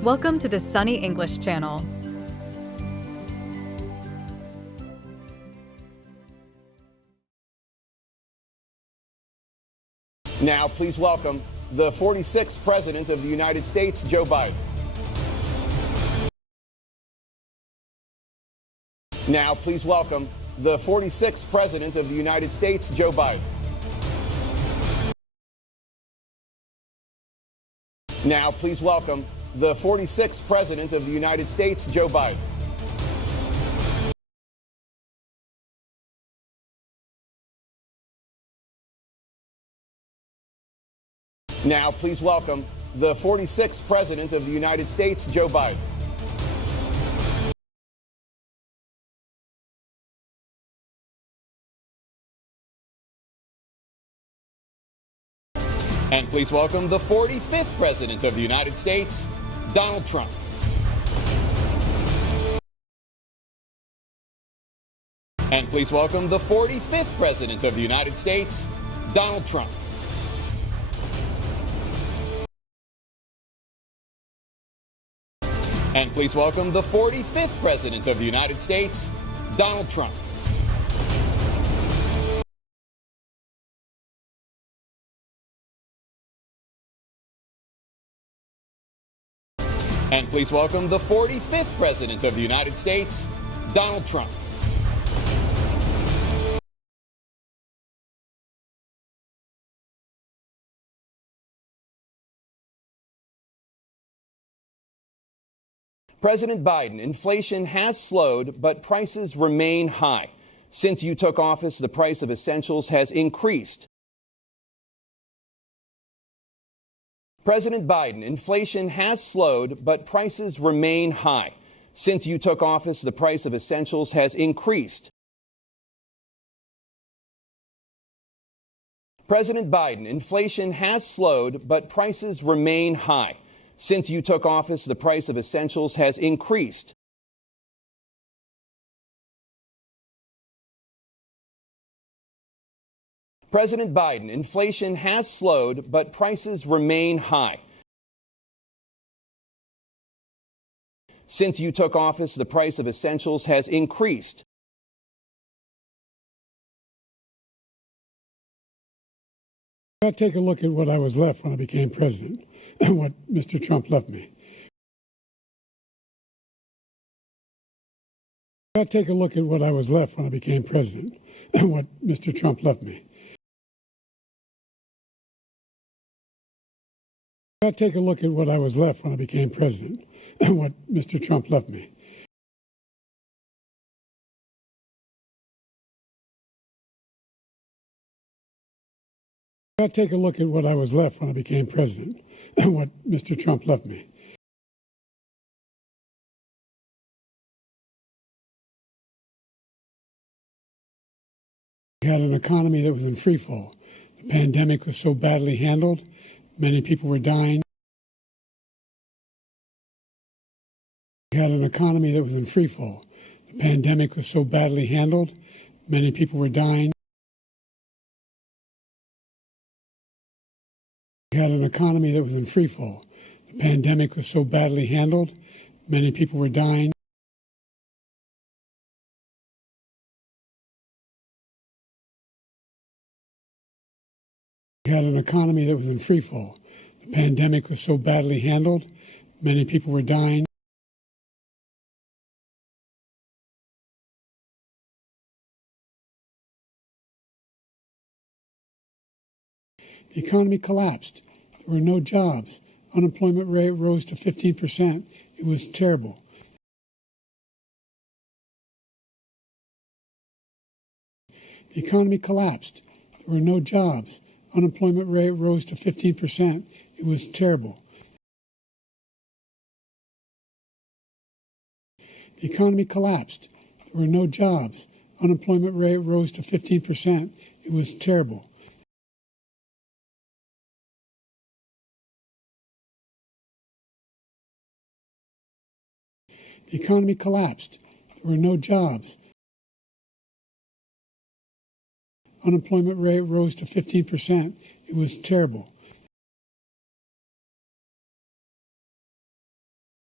Welcome to the Sunny English channel. Now, please welcome the 46th President of the United States, Joe Biden. Now, please welcome the 46th President of the United States, Joe Biden. Now, please welcome the 46th President of the United States, Joe Biden. Now, please welcome the 46th President of the United States, Joe Biden. And please welcome the 45th President of the United States, Donald Trump. And please welcome the 45th President of the United States, Donald Trump. And please welcome the 45th President of the United States, Donald Trump. And please welcome the 45th President of the United States, Donald Trump. President Biden, inflation has slowed, but prices remain high. Since you took office, the price of essentials has increased. President Biden, inflation has slowed, but prices remain high. Since you took office, the price of essentials has increased. President Biden, inflation has slowed, but prices remain high. Since you took office, the price of essentials has increased. President Biden, inflation has slowed, but prices remain high. Since you took office, the price of essentials has increased. I'll take a look at what I was left when I became president, what Mr. Trump left me. I'll take a look at what I was left when I became president, what Mr. Trump left me. I'll take a look at what I was left when I became president, what Mr. Trump left me. I'll take a look at what I was left when I became president, what Mr. Trump left me. We had an economy that was in free fall. The pandemic was so badly handled, many people were dying. We had an economy that was in free fall. The pandemic was so badly handled, many people were dying. We had an economy that was in free fall. The pandemic was so badly handled, many people were dying. We had an economy that was in free fall. The pandemic was so badly handled, many people were dying. The economy collapsed. There were no jobs. Unemployment rate rose to 15%. It was terrible. The economy collapsed. There were no jobs. Unemployment rate rose to 15%. It was terrible. The economy collapsed. There were no jobs. Unemployment rate rose to 15%. It was terrible. The economy collapsed. There were no jobs. Unemployment rate rose to 15%. It was terrible.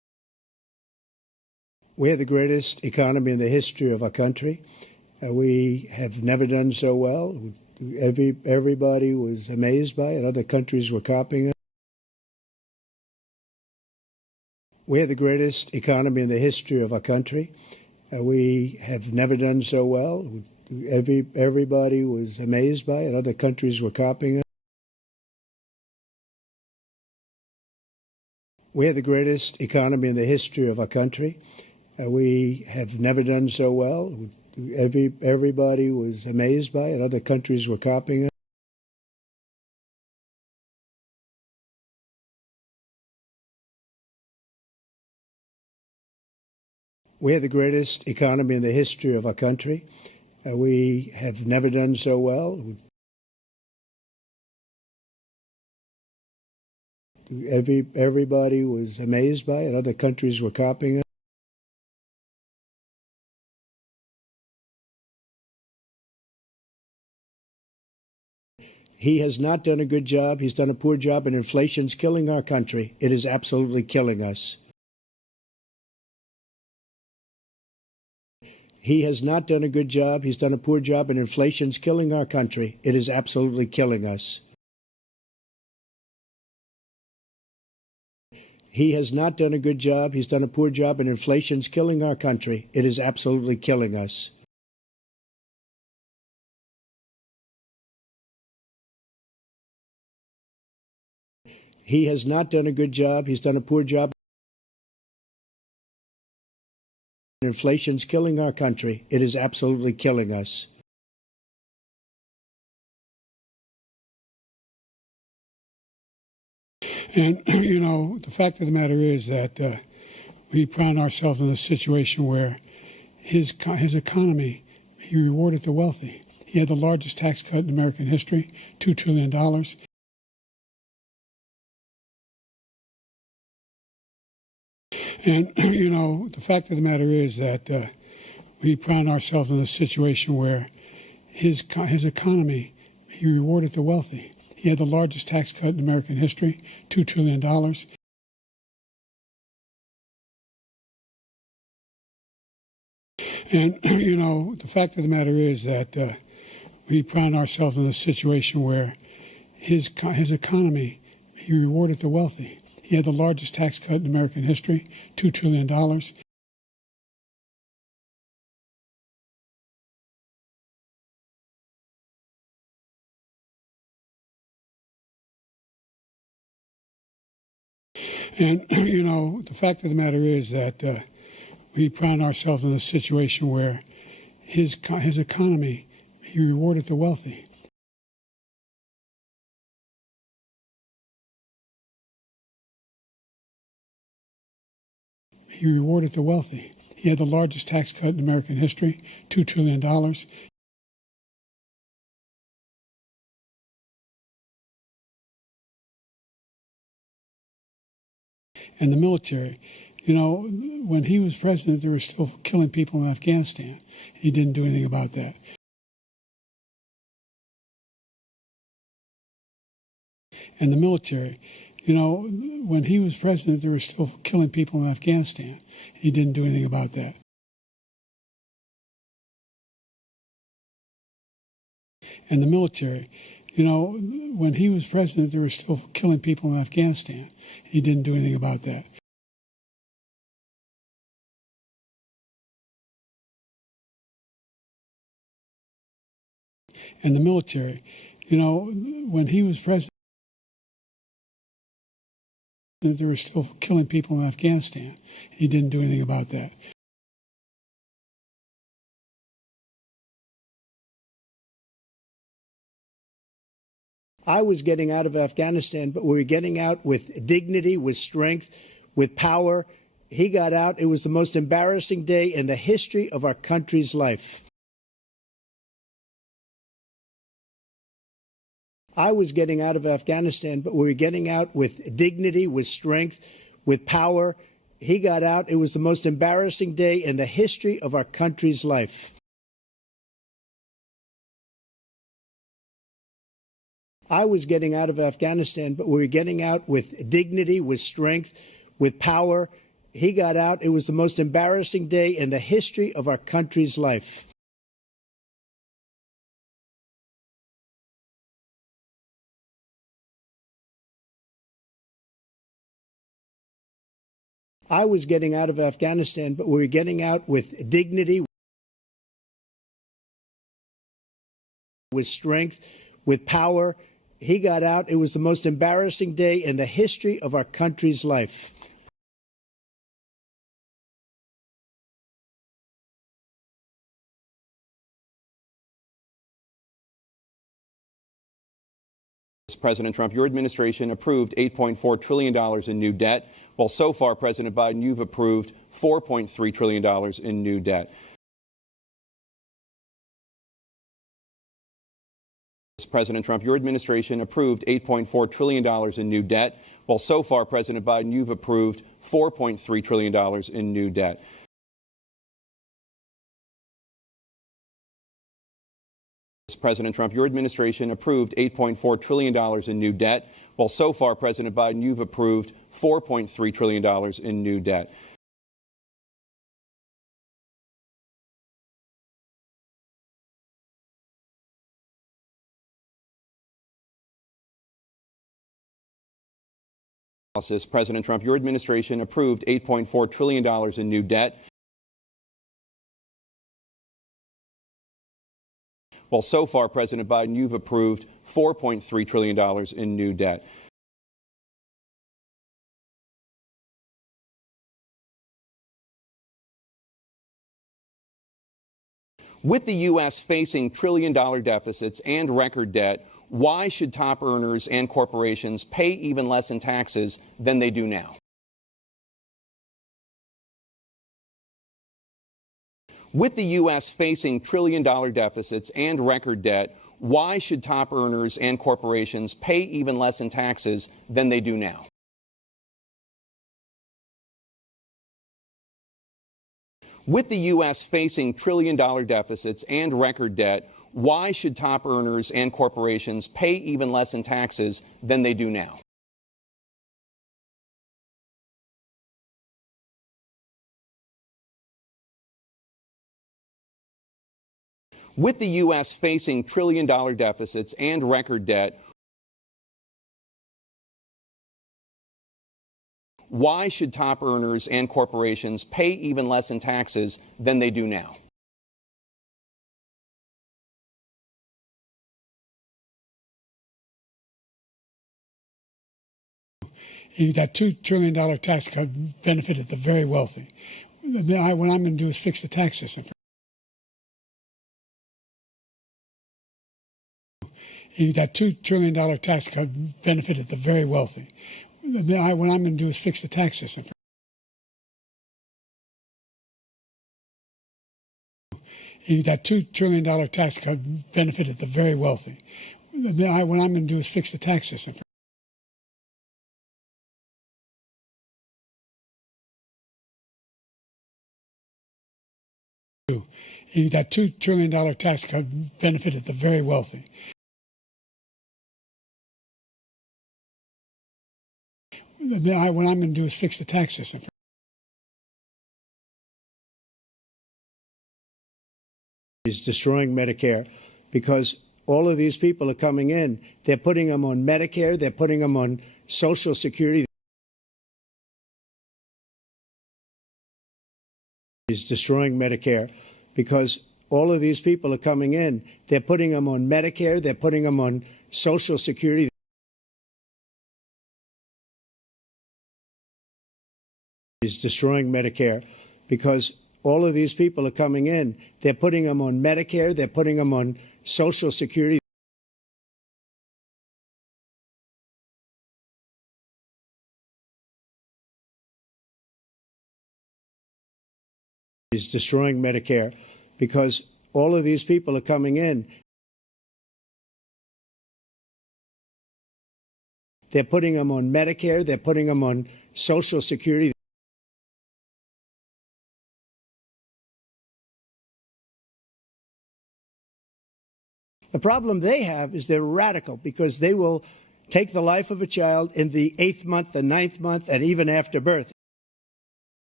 We had the greatest economy in the history of our country. We have never done so well. Everybody was amazed by it. Other countries were copying it. We had the greatest economy in the history of our country. We have never done so well. Everybody was amazed by it. Other countries were copying it. We had the greatest economy in the history of our country. We have never done so well. Everybody was amazed by it. Other countries were copying it. We had the greatest economy in the history of our country. We have never done so well. Everybody was amazed by it. Other countries were copying it. He has not done a good job. He's done a poor job, and inflation's killing our country. It is absolutely killing us. He has not done a good job. He's done a poor job, and inflation's killing our country. It is absolutely killing us. He has not done a good job. He's done a poor job, and inflation's killing our country. It is absolutely killing us. He has not done a good job. He's done a poor job. Inflation's killing our country. It is absolutely killing us. And, the fact of the matter is that we found ourselves in a situation where his economy, he rewarded the wealthy. He had the largest tax cut in American history, $2 trillion. And, the fact of the matter is that we found ourselves in a situation where his economy, he rewarded the wealthy. He had the largest tax cut in American history, $2 trillion. And, the fact of the matter is that we found ourselves in a situation where his economy, he rewarded the wealthy. He had the largest tax cut in American history, $2 trillion. And, the fact of the matter is that we found ourselves in a situation where his economy, he rewarded the wealthy. He rewarded the wealthy. He had the largest tax cut in American history, $2 trillion. And the military, when he was president, they were still killing people in Afghanistan. He didn't do anything about that. And the military, when he was president, they were still killing people in Afghanistan. He didn't do anything about that. And the military, when he was president, they were still killing people in Afghanistan. He didn't do anything about that. And the military, when he was president, they were still killing people in Afghanistan. He didn't do anything about that. I was getting out of Afghanistan, but we were getting out with dignity, with strength, with power. He got out. It was the most embarrassing day in the history of our country's life. I was getting out of Afghanistan, but we were getting out with dignity, with strength, with power. He got out. It was the most embarrassing day in the history of our country's life. I was getting out of Afghanistan, but we were getting out with dignity, with strength, with power. he got out. It was the most embarrassing day in the history of our country's life. I was getting out of Afghanistan, but we were getting out with dignity, with strength, with power. He got out. It was the most embarrassing day in the history of our country's life. President Trump, your administration approved $8.4 trillion in new debt. Well, so far, President Biden, you've approved $4.3 trillion in new debt. President Trump, your administration approved $8.4 trillion in new debt. Well, so far, President Biden, you've approved $4.3 trillion in new debt. President Trump, your administration approved $8.4 trillion in new debt. Well, so far, President Biden, you've approved $4.3 trillion in new debt. President Trump, your administration approved $8.4 trillion in new debt. Well, so far, President Biden, you've approved $4.3 trillion in new debt. With the U.S. facing trillion-dollar deficits and record debt, why should top earners and corporations pay even less in taxes than they do now? With the U.S. facing trillion-dollar deficits and record debt, why should top earners and corporations pay even less in taxes than they do now? With the U.S. facing trillion-dollar deficits and record debt, why should top earners and corporations pay even less in taxes than they do now? With the U.S. facing trillion-dollar deficits and record debt, why should top earners and corporations pay even less in taxes than they do now? That $2 trillion tax cut benefited the very wealthy. What I'm going to do is fix the tax system. That $2 trillion tax cut benefited the very wealthy. What I'm going to do is fix the tax system. That $2 trillion tax cut benefited the very wealthy. What I'm going to do is fix the tax system. That $2 trillion tax cut benefited the very wealthy. What I'm going to do is fix the tax system. Is destroying Medicare because all of these people are coming in. They're putting them on Medicare. They're putting them on Social Security. Is destroying Medicare because all of these people are coming in. They're putting them on Medicare. They're putting them on Social Security. Is destroying Medicare because all of these people are coming in. They're putting them on Medicare. They're putting them on Social Security. Is destroying Medicare because all of these people are coming in. They're putting them on Medicare. They're putting them on Social Security. The problem they have is they're radical because they will take the life of a child in the 8th month, the 9th month, and even after birth.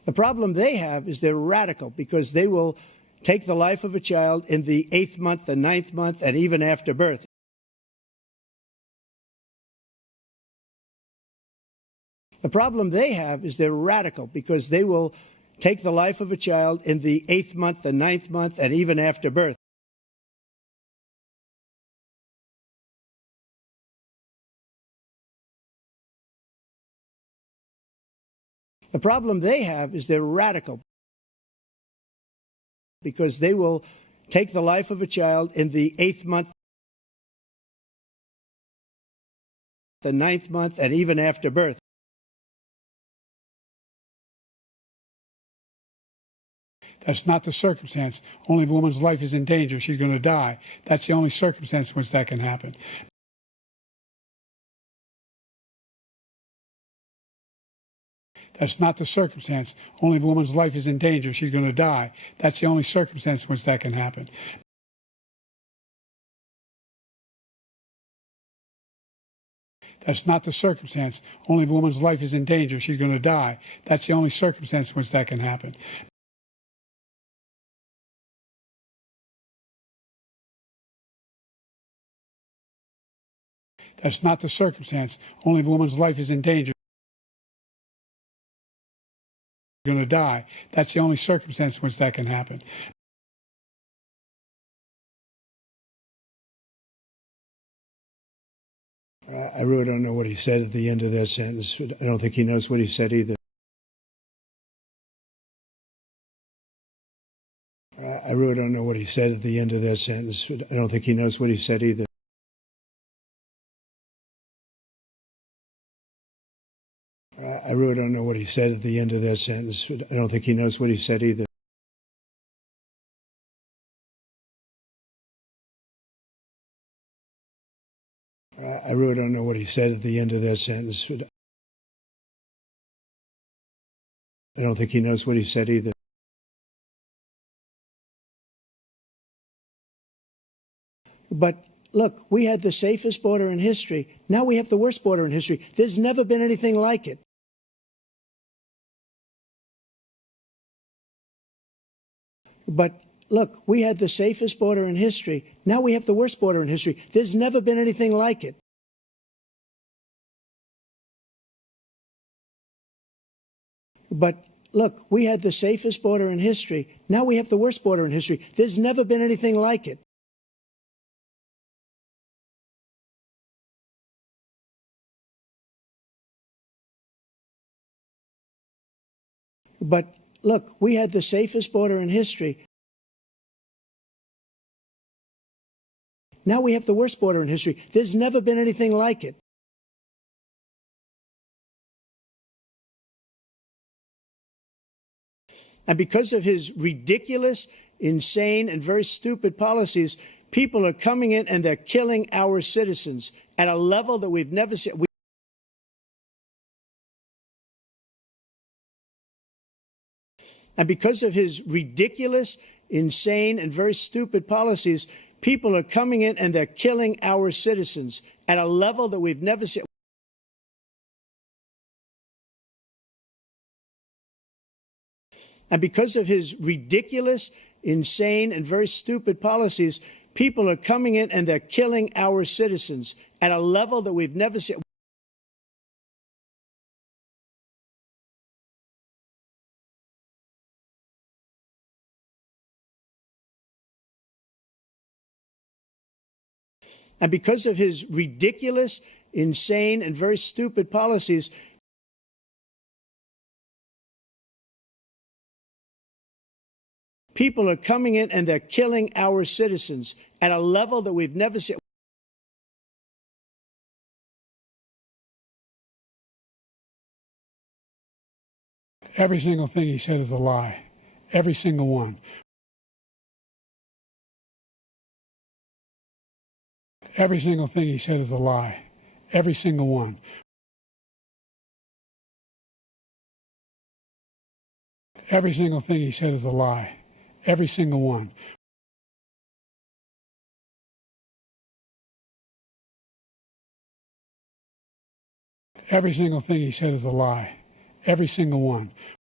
The problem they have is they're radical because they will take the life of a child in the 8th month, the 9th month, and even after birth. The problem they have is they're radical because they will take the life of a child in the 8th month, the 9th month, and even after birth. The problem they have is they're radical because they will take the life of a child in the 8th month, the 9th month, and even after birth. That's not the circumstance. Only if a woman's life is in danger, she's going to die. That's the only circumstance in which that can happen. That's not the circumstance. Only if a woman's life is in danger, she's going to die. That's the only circumstance in which that can happen. That's not the circumstance. Only if a woman's life is in danger, she's going to die. That's the only circumstance in which that can happen. That's not the circumstance. Only if a woman's life is in danger, she's going to die. That's the only circumstance in which that can happen. I really don't know what he said at the end of that sentence. I don't think he knows what he said either. I really don't know what he said at the end of that sentence. I don't think he knows what he said either. I really don't know what he said at the end of that sentence. I don't think he knows what he said either. I really don't know what he said at the end of that sentence. I don't think he knows what he said either. But look, we had the safest border in history. Now we have the worst border in history. There's never been anything like it. But look, we had the safest border in history. Now we have the worst border in history. There's never been anything like it. But look, we had the safest border in history. Now we have the worst border in history. There's never been anything like it. But look, we had the safest border in history. Now we have the worst border in history. There's never been anything like it. And because of his ridiculous, insane, and very stupid policies, people are coming in and they're killing our citizens at a level that we've never seen. And because of his ridiculous, insane, and very stupid policies, people are coming in and they're killing our citizens at a level that we've never seen. And because of his ridiculous, insane, and very stupid policies, people are coming in and they're killing our citizens at a level that we've never seen. And because of his ridiculous, insane, and very stupid policies, people are coming in and they're killing our citizens at a level that we've never seen. Every single thing he said is a lie. Every single one. Every single thing he said is a lie. Every single one. Every single thing he said is a lie. Every single one. Every single thing he said is a lie. Every single one.